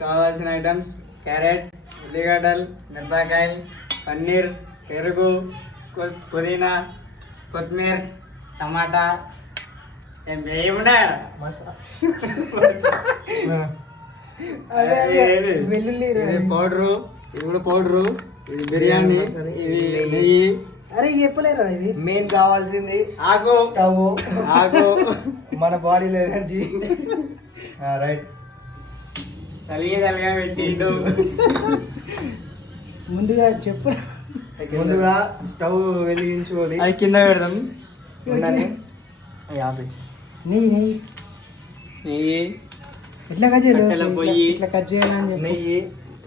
కావాల్సిన items carrot, ఉల్లిగడ్డలు, మిరపకాయలు, పన్నీర్, పెరుగు, పుదీనా, కొత్తిమీర, టమాటా ఏమున్నాయి వెల్లుల్లి పౌడరు, ఇది కూడా పౌడరు, ఇది బిర్యానీ, ఇది నెయ్యి. అరే ఇవి చెప్పలేరా? ఇది మెయిన్ కావాల్సింది ఆకు, స్టవ్, ఆకు, మన బాడీలో ఎనర్జీ. రైట్, తలిగా పెట్టిండు. ముందుగా చెప్పు. ముందుగా స్టవ్ వెలిగించుకోవాలి. అది కింద పెడదాం. ఉండని 50 నెయ్యి నెయ్యి ఎట్లా కట్ చేయాలి? పొయ్యి ఇట్లా కట్ చేయాలని చెప్పి నెయ్యి.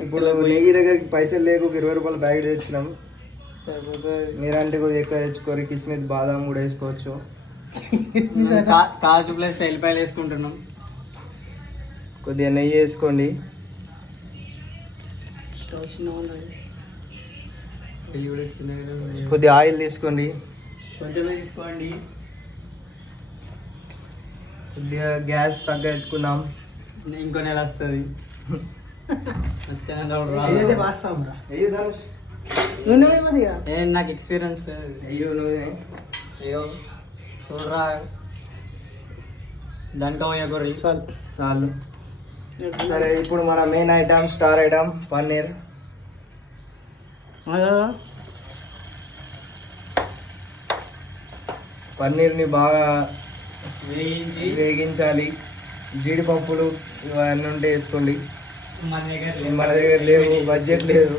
ఇప్పుడు నెయ్యి దగ్గరికి పైసలు లేకు 20 రూపాయల ప్యాకెట్ తెచ్చినాం. మీరంటే కొద్దిగా ఎక్కువ తెచ్చుకోరు. కిస్మిత్, బాదాం కూడా వేసుకోవచ్చు. కాజు ప్లస్ ఎల్లిపాయలు వేసుకుంటున్నాం. కొద్దిగా నెయ్యి వేసుకోండి. కొద్దిగా ఆయిల్ తీసుకోండి. కొంచెమే తీసుకోండి. కొద్దిగా గ్యాస్ తగ్గట్టుకున్నాం. ఇంకో నెల వస్తుంది. ఏదైతే వాస్తాం రా. అయ్యో ధనుష్, నూనె కొద్దిగా నాకు ఎక్స్పీరియన్స్ లేదు. అయ్యో నూనె. అయ్యో చూడరా, దానికో కొర్రీ చాలు. సరే, ఇప్పుడు మన main item, star item paneer. పన్నీర్ని బాగా వేగించాలి. జీడిపప్పులు ఇవన్నీ ఉంటే వేసుకోండి. మన దగ్గర లేవు, బడ్జెట్ లేదు.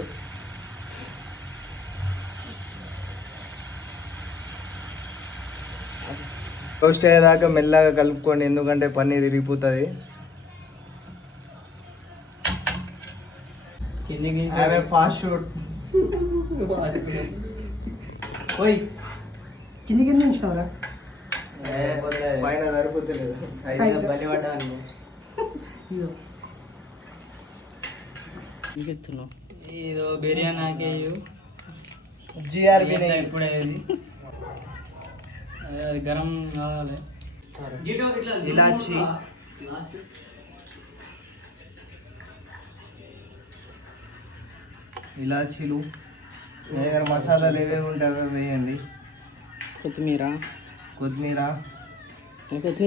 రోస్ట్ అయ్యేదాకా మెల్లగా కలుపుకోండి, ఎందుకంటే పన్నీర్ విరిగిపోతుంది. ఫాస్ట్ ఫుడ్ కింది కింద ఉంచినావురా. పైన సరిపోతలేదు. ఇదో బిర్యానీ జిఆర్బి ఇప్పుడే గరం కావాలి. ఇలాచి, ఇలాచీలు, మీ దగ్గర మసాలాలు ఏవేవి ఉంటే అవే వేయండి. కొత్తిమీర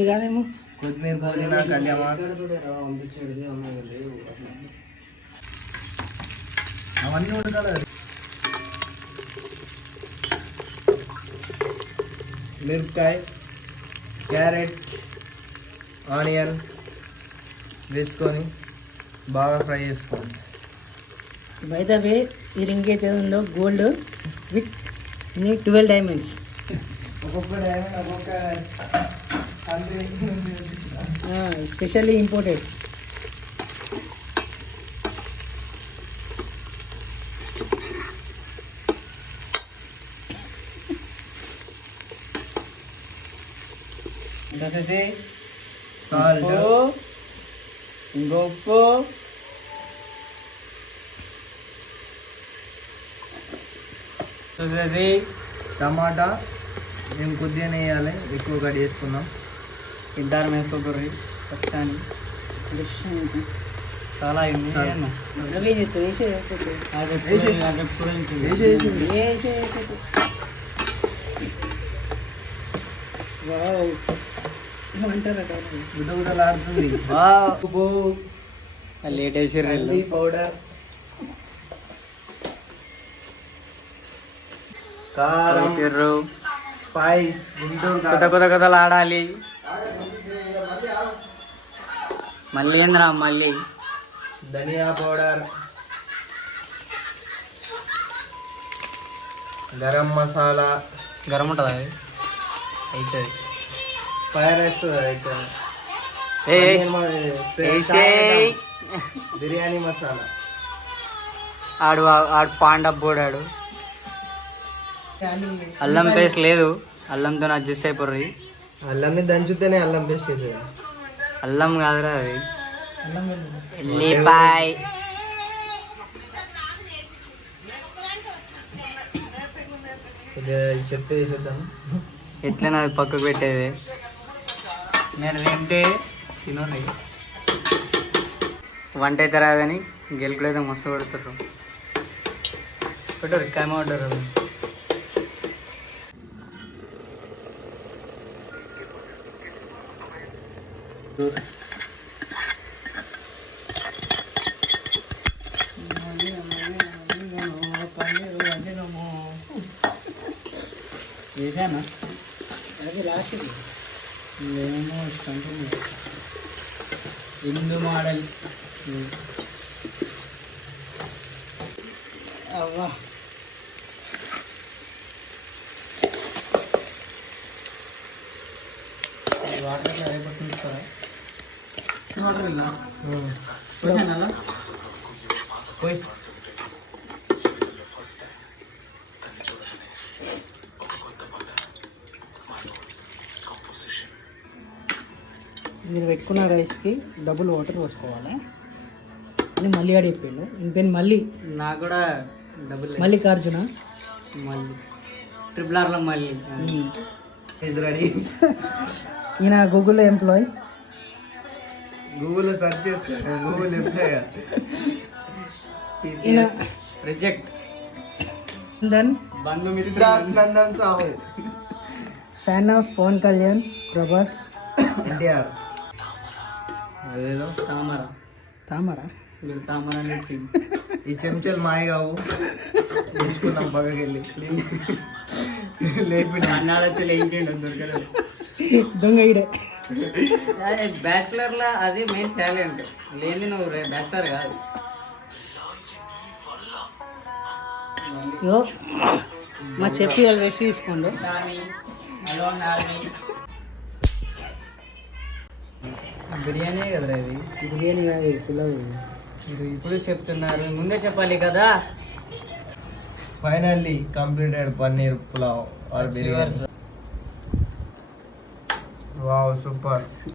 కాదేమో, కొత్తిమీర, పుదీనా, కళ్యామాక్ అవన్నీ ఉడకాలి. మిరపకాయ, క్యారెట్, ఆనియన్ వేసుకొని బాగా ఫ్రై చేసుకోండి. బై ద వే, ఈ రింగ్ అయితే ఉందో గోల్డ్ విత్ 12 డైమండ్స్. ఒక్కొక్క డైమండ్ ఒక్కొక్క స్పెషల్లీ ఇంపోర్టెడ్. సాల్ట్, ఇంకొప్పు, టమాటా మేము కొద్దిగానే వేయాలి, ఎక్కువ కట్ చేసుకున్నాం. ఇద్దరం వేసుకోకూడదు పచ్చాని చాలా అయింది. గుడ్డలాడుతుంది. లేట్ వేసి పౌడర్, కారం, స్పైస్, గుంటూరు కొత్త ఆడాలి. మళ్ళీ ఏంద్రా మళ్ళీ ధనియా పౌడర్, గరం మసాలా. గరం ఉంటుంది అది అవుతుంది. ఫైర్ వేస్తుంది. బిర్యానీ మసాలా. ఆడు పాండబ్బోడాడు. అల్లం పేస్ట్ లేదు, అల్లంతో అడ్జస్ట్ అయిపోర్రి. అల్లంని దంచుతేనే అల్లం పేస్ట్ అవుతుంది. అల్లం కాదురా అది, ఎల్లిపాయ. చెప్తే చేసేద్దాం. ఎట్లైనా అది పక్కకు పెట్టేది. నేను తింటే తినోని వంట అయితే రాదని గెలుకుడు అయితే మస్తు కొడుతారు. కొట్టారు కాయమ కొట్టారు. వేసానా అది లాస్ట్ ఏమో ఇందు మోడల్. అవ్వా వాటర్ ఎట్లా రేపట్టిస్తారా? వాటర్ వెళ్ళా పోయి మీరు పెట్టుకున్న రైస్కి డబుల్ వాటర్ పోసుకోవాలి అని మళ్ళీ అడి చెప్పిండు. ఇంకేం మళ్ళీ నాకు కూడా డబుల్ మల్లికార్జున మళ్ళీ ట్రిపుల్ ఆర్లో మళ్ళీ ఇది రెడీ. ఈయన గూగుల్లో ఎంప్లాయ్. గూగుల్లో సెర్చ్ చేస్తా. Google employ. ఈయన reject. Then Siddharth Nandan Sahu. Fan of Pawan Kalyan, Prabhas, NTR. అదేదో తామర తామర. మీరు తామర అని ఈ చెంచాలు మాయ కావు. తీసుకున్నాం పక్కకి వెళ్ళి లేపిన అన్నాడొచ్చి లేచిండు దొరకలేదు. దొంగ ఈడే. బ్యాచిలర్ లా అది మెయిన్ టాలెంట్. లేని నువ్వు బ్యాచిలర్ కాదు. యో మా చెప్పి వాళ్ళు రెస్ట్ తీసుకోండి. బిర్యానీ కదరా ఇది. బిర్యానీ కాదు పులావ్. మీరు ఇప్పుడు చెప్తున్నారు, ముందే చెప్పాలి కదా. Finally completed paneer pulao or biryani. Wow super.